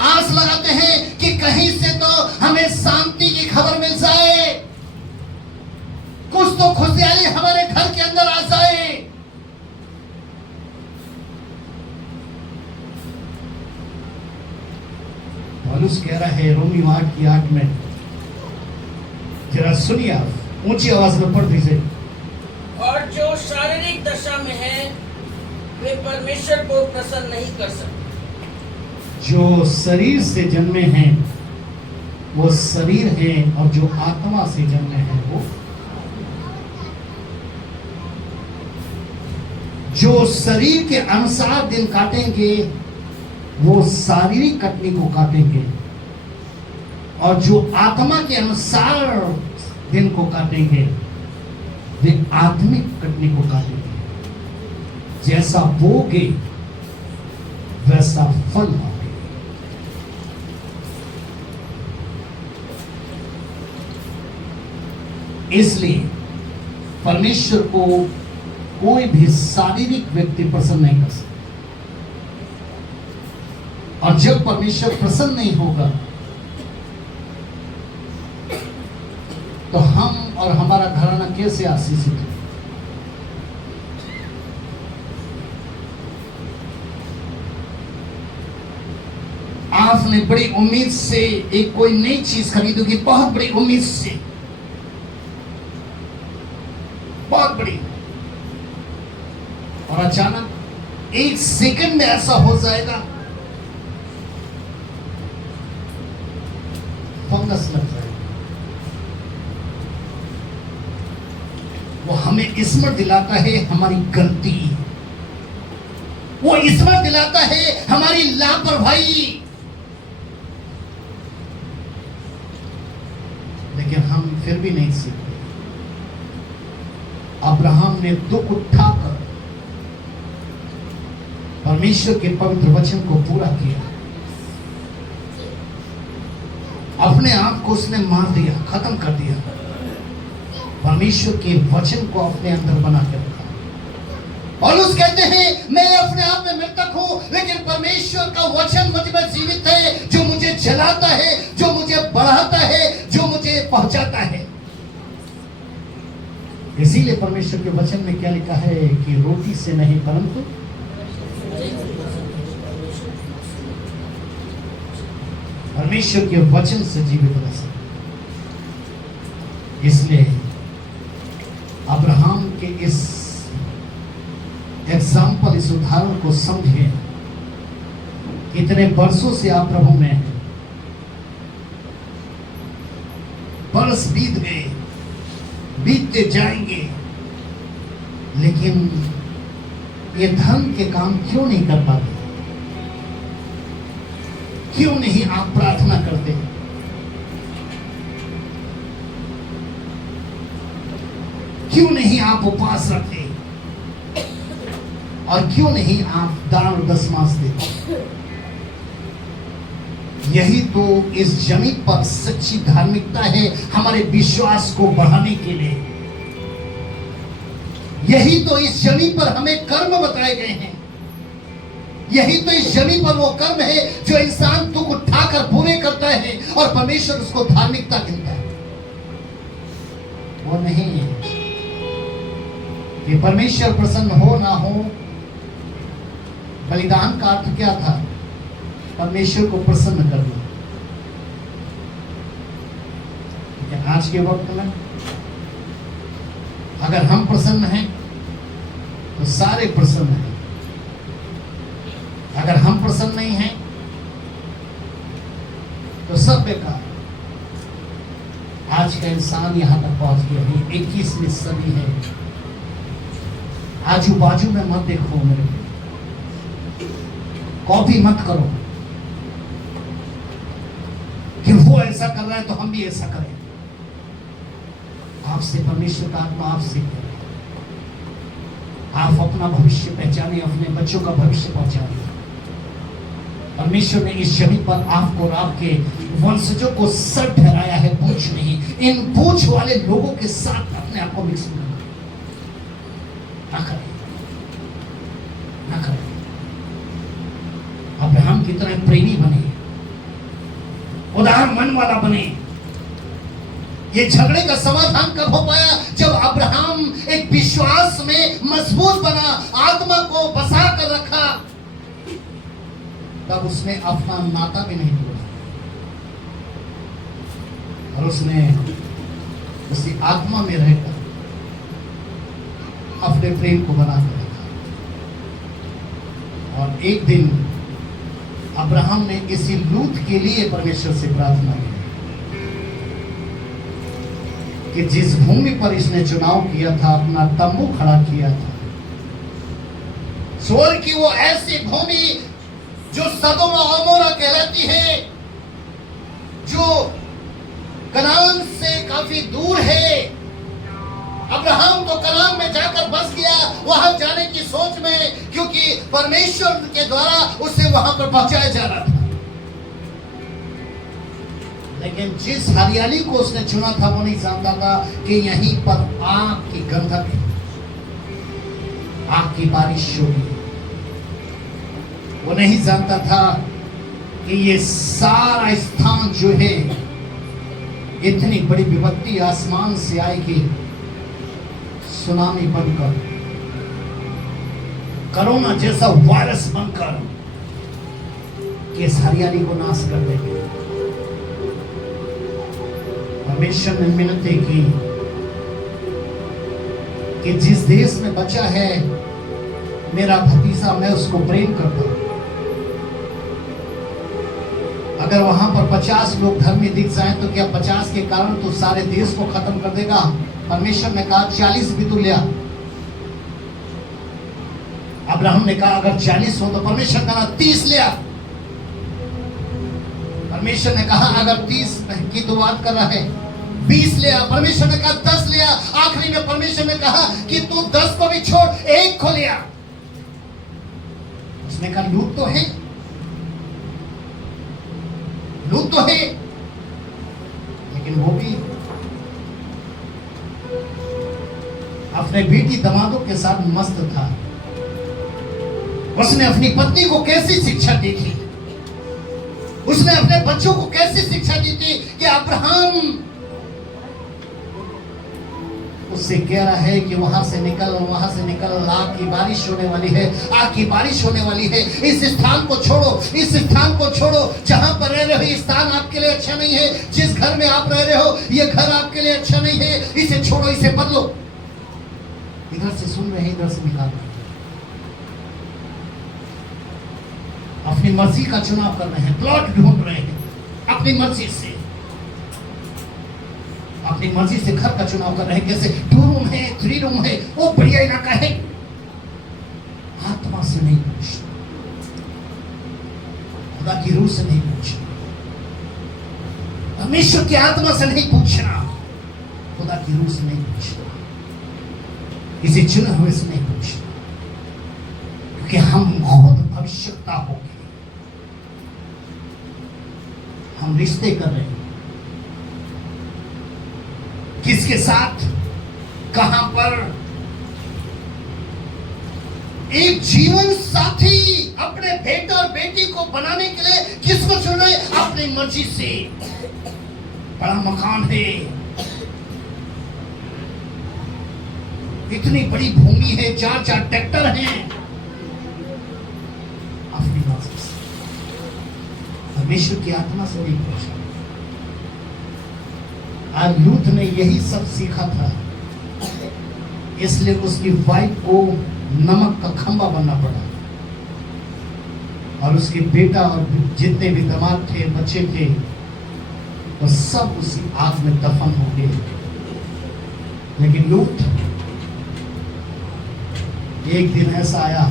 आस लगाते हैं कि कहीं से तो हमें शांति की खबर मिल जाए, कुछ तो खुशहाली हमारे घर के अंदर आ जाए। पौलुस कह रहा है रोमी 8:8 में, जरा सुनिए आप, ऊंची आवाज में पढ़ दीजिए। और जो शारीरिक दशा में है वे परमेश्वर को प्रसन्न नहीं कर सकते। जो शरीर से जन्मे हैं वो शरीर हैं, और जो आत्मा से जन्मे हैं वो, जो शरीर के अनुसार दिन काटेंगे वो शारीरिक कटनी को काटेंगे, और जो आत्मा के अनुसार दिन को काटेंगे वे आत्मिक कटनी को काटेंगे। जैसा बोगे वैसा फल पाओगे। इसलिए परमेश्वर को कोई भी शारीरिक व्यक्ति प्रसन्न नहीं कर सकता, और जब परमेश्वर प्रसन्न नहीं होगा तो हम और हमारा घराना कैसे आशीषित हो? आपने बड़ी उम्मीद से एक कोई नई चीज खरीदोगी, बहुत बड़ी उम्मीद से, बहुत बड़ी, और अचानक 1 सेकंड में ऐसा हो जाएगा, फंगस लग जाएगा। वो हमें स्मरण दिलाता है हमारी गलती, वो स्मरण दिलाता है हमारी लापरवाही, लेकिन हम फिर भी नहीं सीखते। अब्राहम ने दुख उठाकर परमेश्वर के पवित्र वचन को पूरा किया। अपने आप को उसने मार दिया, खत्म कर दिया, परमेश्वर के वचन को अपने अंदर बना के रखा। पौलुस कहते हैं मैं अपने आप में मृतक हूं, लेकिन परमेश्वर का वचन मुझ में जीवित है, जो मुझे जलाता है, जो मुझे बढ़ाता है, जो मुझे पहुंचाता है। इसीलिए परमेश्वर के वचन में क्या लिखा है कि रोटी से नहीं परंतु परमेश्वर के वचन से जीवित रह सकते। इसलिए अब्राहम के इस एग्जाम्पल, इस उदाहरण को समझे। कितने वर्षों से आप प्रभु में हैं, बरस बीत गए, बीतते जाएंगे, लेकिन ये धन के काम क्यों नहीं कर पाते? क्यों नहीं आप प्रार्थना करते? क्यों नहीं आप उपवास रखते? और क्यों नहीं आप दान और दशमांश देते? यही तो इस जमीन पर सच्ची धार्मिकता है, हमारे विश्वास को बढ़ाने के लिए। यही तो इस जमीन पर हमें कर्म बताए गए हैं। यही तो इस जमीन पर वो कर्म है जो इंसान दुख उठाकर पूरे करता है और परमेश्वर उसको धार्मिकता गिनता है। वो नहीं है कि परमेश्वर प्रसन्न हो ना हो। बलिदान का अर्थ क्या था? परमेश्वर को प्रसन्न करना। आज के वक्त में अगर हम प्रसन्न हैं तो सारे प्रसन्न हैं। अगर हम प्रसन्न नहीं हैं तो सब बेकार। आज का इंसान यहां तक पहुंच गया है, 21वीं सदी है। आजू बाजू में मत देखो मेरे, कॉपी मत करो कि वो ऐसा कर रहा है तो हम भी ऐसा करें। आपसे परमेश्वर का आत्मा आपसे करे, आप अपना भविष्य पहचाने, अपने बच्चों का भविष्य पहचाने। परमेश्वर ने इस जमीन पर आपको और आपके वंशजों को सर ठहराया है, पूछ नहीं। इन पूछ वाले लोगों के साथ अपने आप को मिक्स ना करें, ना करें। अब्राहम की तरह प्रेमी बने, उदार मन वाला बने। ये झगड़े का समाधान कब हो पाया? जब अब्राहम एक विश्वास में मजबूत बना, आत्मा को बसा कर रखा, तब उसने अपना नाता भी नहीं तोड़ा और उसने उसी आत्मा में रहकर अपने प्रेम को बनाकर रखा। और एक दिन अब्राहम ने इसी लूत के लिए परमेश्वर से प्रार्थना की कि जिस भूमि पर इसने चुनाव किया था, अपना तंबू खड़ा किया था, स्वर्ग की वो ऐसी भूमि जो सदोम और अमोरा कहलाती है, जो कनान से काफी दूर है। अब्राहम तो कनान में जाकर बस गया, वहां जाने की सोच में, क्योंकि परमेश्वर के द्वारा उसे वहां पर पहुंचाया जा रहा था। लेकिन जिस हरियाली को उसने चुना था, वो नहीं जानता था कि यहीं पर आग की गंधक है, आग की बारिश होगी। वो नहीं जानता था कि ये सारा स्थान जो है, इतनी बड़ी विपत्ति आसमान से आएगी, सुनामी बनकर, कोरोना जैसा वायरस बनकर इस हरियाली को नाश कर देगी। परमेश्वर ने मिन्नतें की कि जिस देश में बचा है मेरा भतीजा, मैं उसको प्रेम करता हूं। अगर वहां पर 50 लोग धर्मी दिख जाएं तो क्या 50 के कारण तो सारे देश को खत्म कर देगा? परमेश्वर ने कहा 40 भी तो लिया। अब्राहम ने कहा अगर 40 हो तो परमेश्वर कहा 30 लिया। परमेश्वर ने कहा अगर 30 की तो बात कर रहा है 20 लिया। परमेश्वर ने कहा 10 लिया। आखिरी में परमेश्वर ने कहा कि तू 10 को भी छोड़, 1 को लिया। उसने कहा लूत तो है, लूत तो है, लेकिन वो भी अपने बेटी दमादों के साथ मस्त था। उसने अपनी पत्नी को कैसी शिक्षा दी थी, उसने अपने बच्चों को कैसी शिक्षा दी थी कि अब्राहम उससे कह रहा है कि वहां से निकल, वहां से निकल, आग की बारिश होने वाली है, आग की बारिश होने वाली है। इस स्थान को छोड़ो, इस स्थान को छोड़ो, जहां पर रह रहे हो ये स्थान आपके लिए अच्छा नहीं है। जिस घर में आप रह रहे हो ये घर आपके लिए अच्छा नहीं है, इसे छोड़ो, इसे बदलो। इधर से सुन रहे हैं, इधर से निकाल रहे हैं, अपनी मर्जी का चुनाव कर रहे हैं, प्लॉट ढूंढ रहे हैं, अपनी मर्जी से, अपनी मर्जी से घर का चुनाव कर रहे हैं। कैसे 2 रूम है, 3 रूम है, वो बढ़िया इलाका है। आत्मा से नहीं पूछना, खुदा की रूह से नहीं पूछना, परमेश्वर की आत्मा से नहीं पूछना, खुदा की रूह से नहीं पूछना, किसी चुने हुए से नहीं पूछना, क्योंकि हम खुद भविष्यता हो गए। हम रिश्ते कर रहे हैं, किसके साथ, कहां पर? एक जीवन साथी अपने बेटा और बेटी को बनाने के लिए किसको चुन रहे? अपनी मर्जी से। बड़ा मकान है, इतनी बड़ी भूमि है, 4-4 ट्रैक्टर हैं, अपनी मर्जी से, परमेश्वर की आत्मा से नहीं पूछा। आज लूत ने यही सब सीखा था, इसलिए उसकी वाइफ को नमक का खंबा बनना पड़ा। और उसके बेटा और जितने भी दामाद थे, बच्चे थे, वो सब उसी आग में दफन हो गए। लेकिन लूत, एक दिन ऐसा आया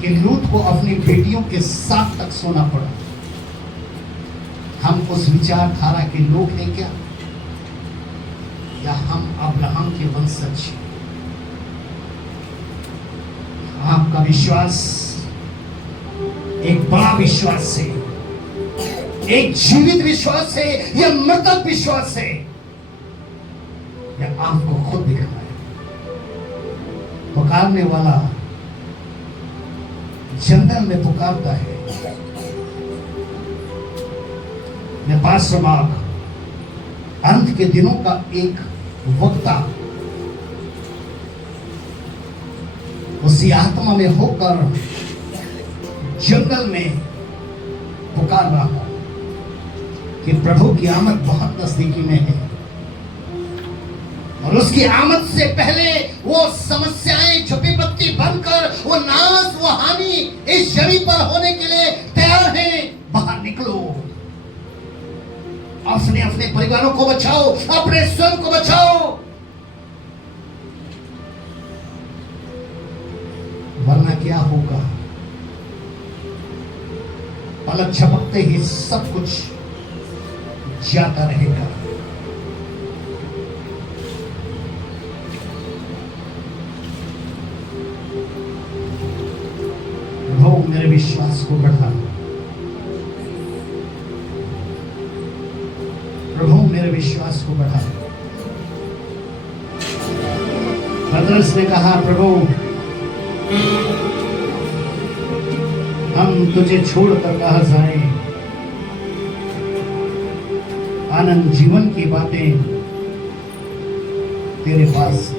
कि लूत को अपनी बेटियों के साथ तक सोना पड़ा। हम उस विचारधारा के लोग हैं क्या, या हम अब्राहम के वंशज? आपका विश्वास एक बड़ा विश्वास है, एक जीवित विश्वास है, या मृतक विश्वास है, या आपको खुद दिखना है? पुकारने वाला जंगल में पुकारता है। मैं पास्टर मार्क, अंत के दिनों का एक वक्ता, उसी आत्मा में होकर जंगल में पुकार रहा हूं कि प्रभु की आमद बहुत नजदीकी में है, और उसकी आमद से पहले वो समस्याएं छुपी बत्ती बनकर, वो नाश, वो हानि इस जमीन पर होने के लिए तैयार है। बाहर निकलो, अपने अपने परिवारों को बचाओ, अपने स्वयं को बचाओ, वरना क्या होगा? पलक झपकते ही सब कुछ जाता रहेगा। प्रभु मेरे विश्वास को बढ़ा, प्रभु मेरे विश्वास को बढ़ा। पतरस ने कहा, प्रभु हम तुझे छोड़कर कहां जाएं? आनंद जीवन की बातें तेरे पास